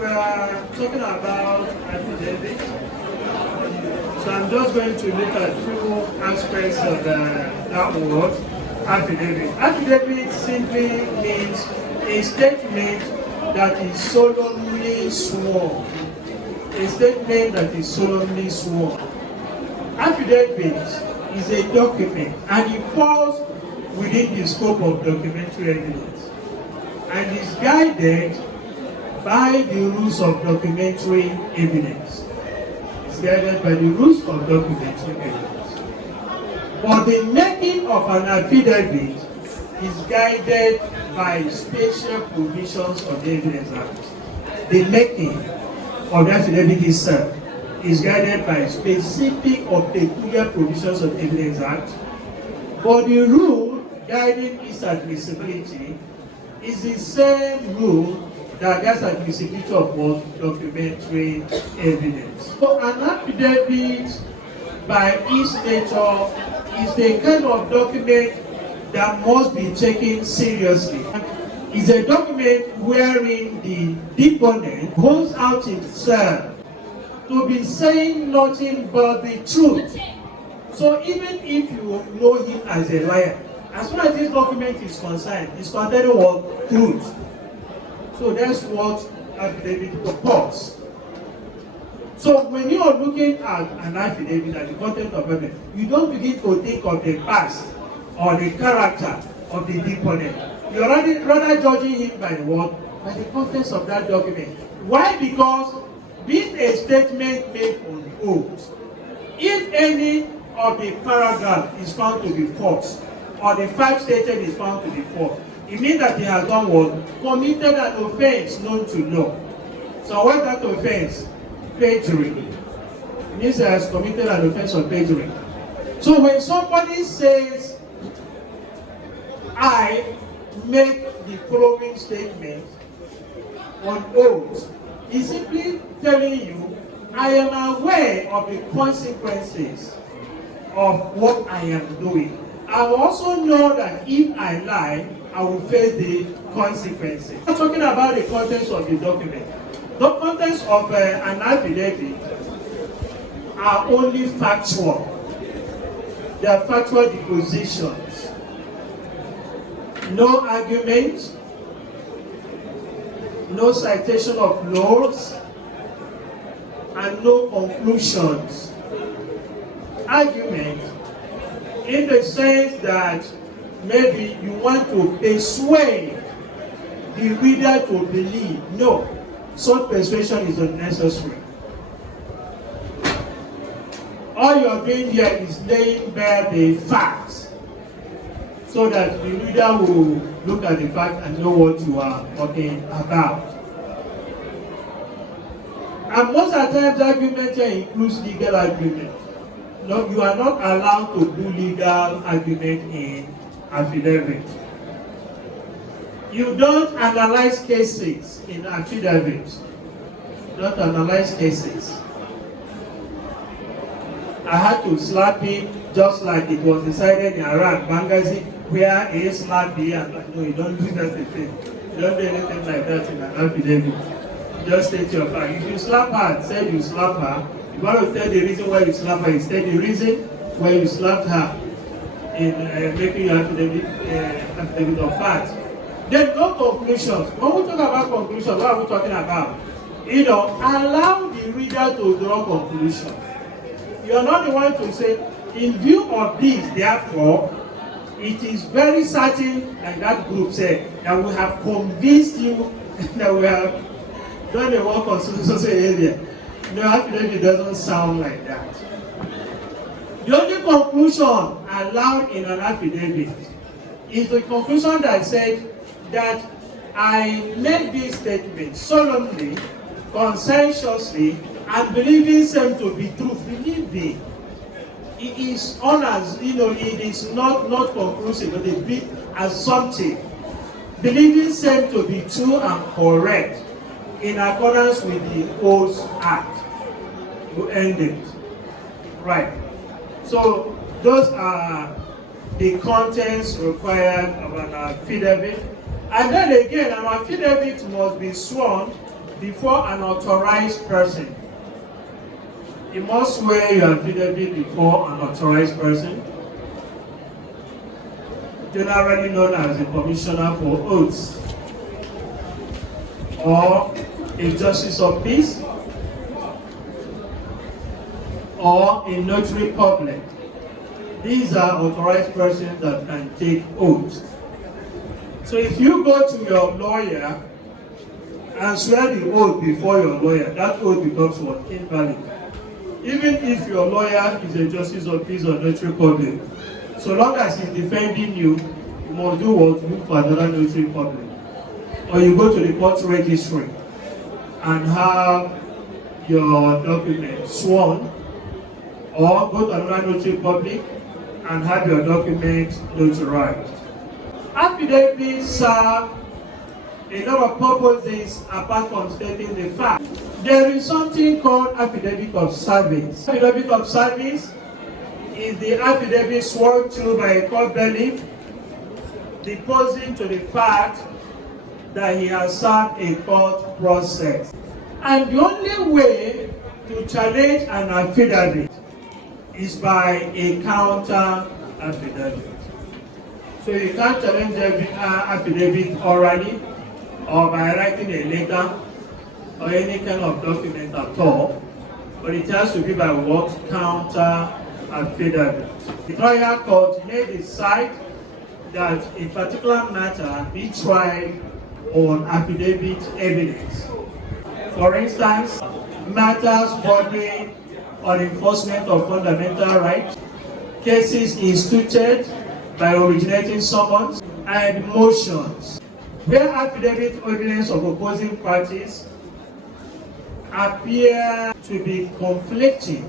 we are talking about affidavit. So I'm just going to look at a few aspects of that word, affidavit. Affidavit simply means a statement that is solemnly sworn. A statement that is solemnly sworn. Affidavit is a document and it falls within the scope of documentary evidence and is guided by the rules of documentary evidence. It's guided by the rules of documentary evidence. But the making of an affidavit is guided by special provisions of the Evidence Act. The making of the affidavit itself is guided by specific or peculiar provisions of the Evidence Act. But the rule guiding its admissibility is the same rule that has admissibility of what? Documentary evidence. So an affidavit by its nature is a kind of document that must be taken seriously. It's a document wherein the deponent holds out himself to be saying nothing but the truth. So even if you know him as a liar, as far as this document is concerned, it's containing what? Truth. So that's what affidavit purports. So when you are looking at an affidavit and the content of it, you don't begin to think of the past or the character of the deponent. You're rather judging him by what? By the contents of that document. Why? Because being a statement made on oath, if any of the paragraph is found to be false, or the fact stated is found to be false, it means that he has done what? Committed an offense known to law. So what's that offense? Perjury. It means he has committed an offense of perjury. So when somebody says, I make the following statement on oath, he's simply telling you, I am aware of the consequences of what I am doing. I also know that if I lie, I will face the consequences. I'm talking about the contents of the document. The contents of an affidavit are only factual. They are factual depositions. No argument, no citation of laws, and no conclusions. Argument in the sense that maybe you want to persuade the reader to believe. No, such persuasion is unnecessary. All you are doing here is laying bare the facts so that the reader will look at the fact and know what you are talking about. And most of the times, argument here includes legal argument. No, you are not allowed to do legal argument in affidavit. You don't analyze cases in affidavit. You don't analyze cases. I had to slap him just like it was decided in Iran, Benghazi, where a slap B and no, you don't do that thing. You don't do anything like that in an affidavit. Just state your fact. If you slap her, say you slap her, you want to tell the reason why you slap her, instead the reason why you slapped her in making your affidavit of fact. Then no conclusions. When we talk about conclusions, what are we talking about? You know, allow the reader to draw conclusions. You are not the one to say, in view of this, therefore, it is very certain, like that group said, that we have convinced you that we have done the work on social area. No, affidavit doesn't sound like that. The only conclusion allowed in an affidavit is the conclusion that said that I make this statement solemnly, conscientiously, and believing them to be true. Believe me, it is honest, you know, it is not conclusive, but it is assumptive. Believing them to be true and correct in accordance with the oath act. You end it. Right. So those are the contents required of an affidavit. And then again, an affidavit must be sworn before an authorized person. You must swear your affidavit before an authorized person, generally known as the Commissioner for Oaths, or a Justice of Peace, or a Notary Public. These are authorized persons that can take oaths. So if you go to your lawyer and swear the oath before your lawyer, that oath becomes invalid. Even if your lawyer is a Justice of Peace or Notary Public, so long as he's defending you, you must do what? Look for another Notary Public. Or you go to the court registry and have your document sworn, or go to another Notary Public and have your document notarized. Affidavits serve a lot of purposes apart from stating the fact. There is something called affidavit of service. Affidavit of service is the affidavit sworn to by a court bailiff, deposing to the fact that he has served a court process. And the only way to challenge an affidavit is by a counter affidavit. So you can't challenge every affidavit orally or by writing a letter or any kind of document at all, but it has to be by what? Counter affidavit. The trial court may decide that a particular matter be tried on affidavit evidence. For instance, matters bordering on enforcement of fundamental rights, cases instituted by originating summons, and motions where affidavit evidence of opposing parties appear to be conflicting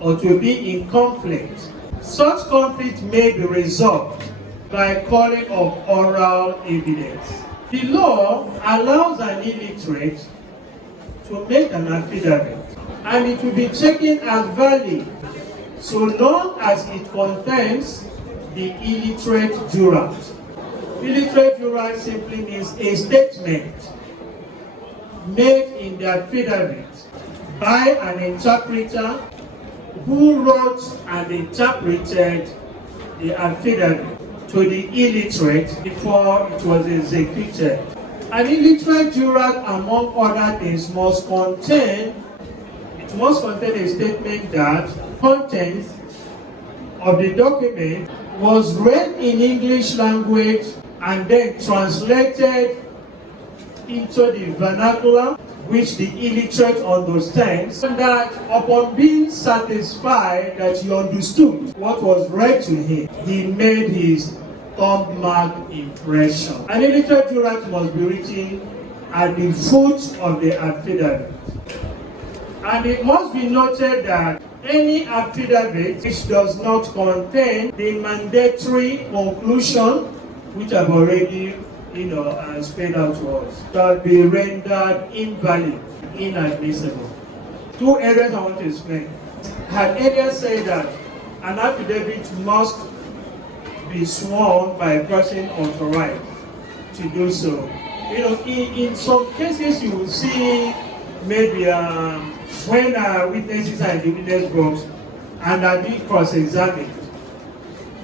or to be in conflict. Such conflict may be resolved by calling of oral evidence. The law allows an illiterate to make an affidavit, and it will be taken as valid so long as it contains the illiterate jurat. Illiterate jurat simply means a statement made in the affidavit by an interpreter who wrote and interpreted the affidavit to the illiterate before it was executed. An illiterate jurat, among other things, must contain a statement that contents of the document was read in English language and then translated into the vernacular which the illiterate understands, and that upon being satisfied that he understood what was read to him, he made his thumb mark impression. An illiterate jurat must be written at the foot of the affidavit. And it must be noted that any affidavit which does not contain the mandatory conclusion, which I've already spelled out to us, shall be rendered invalid, inadmissible. Two areas I want to explain. Had earlier said that an affidavit must be sworn by a person authorized to do so. In some cases you will see maybe when witnesses are in the witness box and are being cross-examined,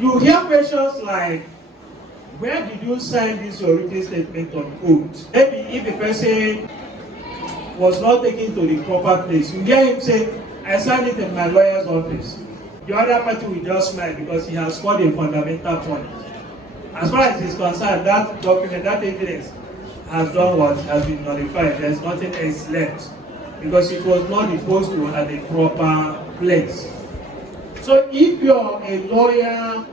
you hear questions like, where did you sign this your written statement on oath? Maybe if the person was not taken to the proper place, you hear him say, I signed it in my lawyer's office. The other party will just smile because he has scored a fundamental point. As far as he's concerned, that document, that evidence has done what has been nullified. There's nothing else left because it was not deposed to at the proper place. So if you're a lawyer,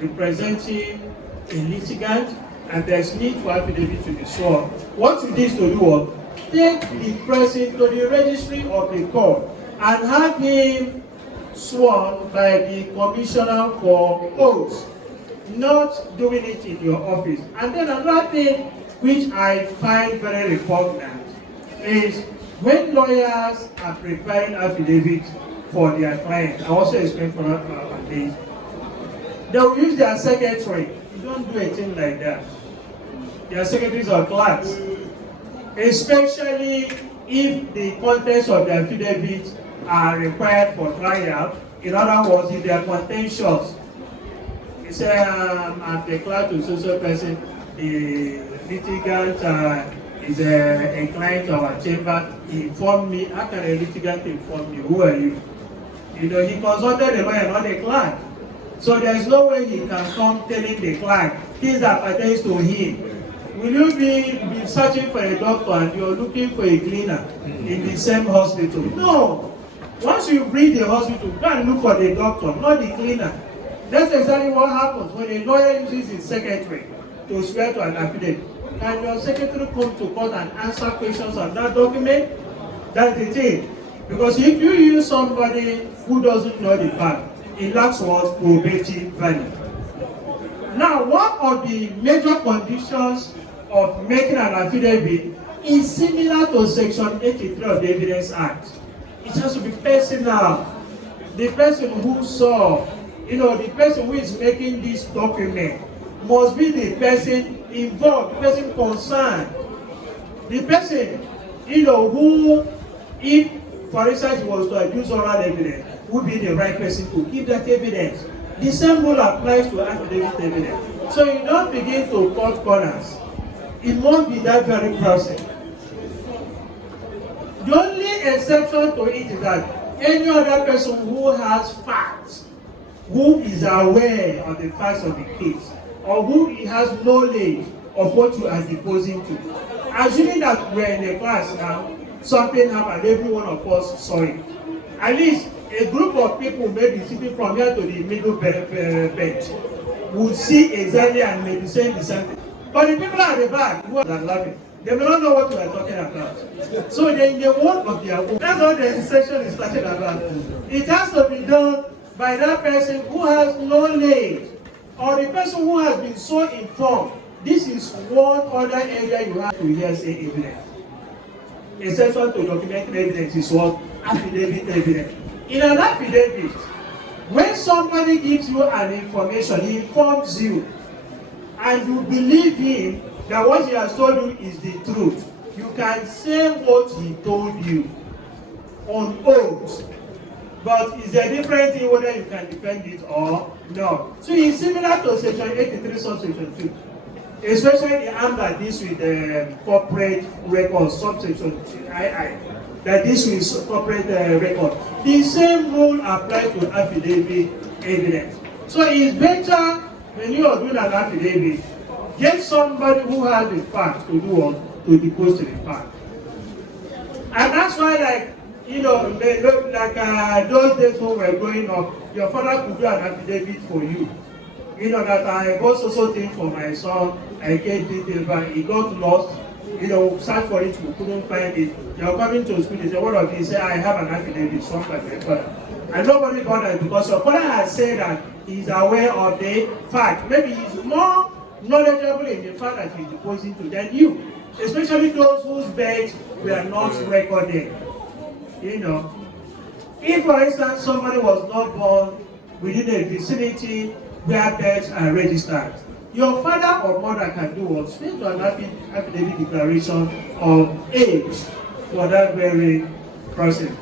representing a litigant and there's need for affidavit to be sworn, what you need to do was take the person to the registry of the court and have him sworn by the Commissioner for Oaths, not doing it in your office. And then another thing which I find very repugnant is when lawyers are preparing affidavits for their client. I also explained for this. They will use their secretary. You don't do a thing like that. Their secretaries are clerks. especially if the contents of the affidavit are required for trial. In other words, if they are contentious. You say, I'm declared to social person, the litigant is a client of our chamber. He informed me. How can a litigant inform me? Who are you? You know, he consulted the lawyer, not the client. So there is no way he can come telling the client things that pertains to him. Will you be searching for a doctor and you're looking for a cleaner in the same hospital? No. Once you bring the hospital, go and look for the doctor, not the cleaner. That's exactly what happens when a lawyer uses his secretary to swear to an affidavit. Can your secretary come to court and answer questions on that document? That's the thing. Because if you use somebody who doesn't know the fact, it lacks what? Probative value. Now, one of the major conditions of making an affidavit is similar to Section 83 of the Evidence Act. It has to be personal. The person who saw, the person who is making this document must be the person involved, the person concerned. The person, who, if, for instance, was to adduce oral evidence, would be the right person to give that evidence. The same rule applies to affidavit evidence. So you don't begin to cut corners. It must be that very person. The only exception to it is that any other person who has facts, who is aware of the facts of the case, or who has knowledge of what you are deposing to. Assuming that we're in a class now, something happened, every one of us saw it. At least a group of people may be sitting from here to the middle bench would see exactly and may be saying the same thing. But the people at the back who are laughing, they may not know what we are talking about. So they're in the world of their own. That's what the session is talking about. It has to be done by that person who has knowledge, or the person who has been so informed. This is one other area you have to hear say evidence. Exception to documented evidence is what? Affidavit evidence. In an affidavit, when somebody gives you an information, he informs you, and you believe him that what he has told you is the truth, you can say what he told you on oath. But is there a different thing whether you can defend it or no? So it's similar to Section 83, subsection 2. Especially the arm that deals with corporate records, subsection II, that deals with corporate record. The same rule applies to affidavit evidence. So it's better when you are doing an affidavit, get somebody who has the facts to do what? To depose to the fact. And that's why, those days when we were growing up, your father could do an affidavit for you. That I bought so thing for my son, I gave details, but he got lost. Search for it, we couldn't find it. You're coming to school, they say, what of it? He said, I have an affidavit, so by my father. And nobody bothered because your father has said that he's aware of the fact. Maybe he's more knowledgeable in the fact that he's deposing to than you. Especially those whose births were not recorded. If, for instance, somebody was not born within a vicinity where births are registered, your father or mother can do what? State to an affidavit declaration of age for that very person.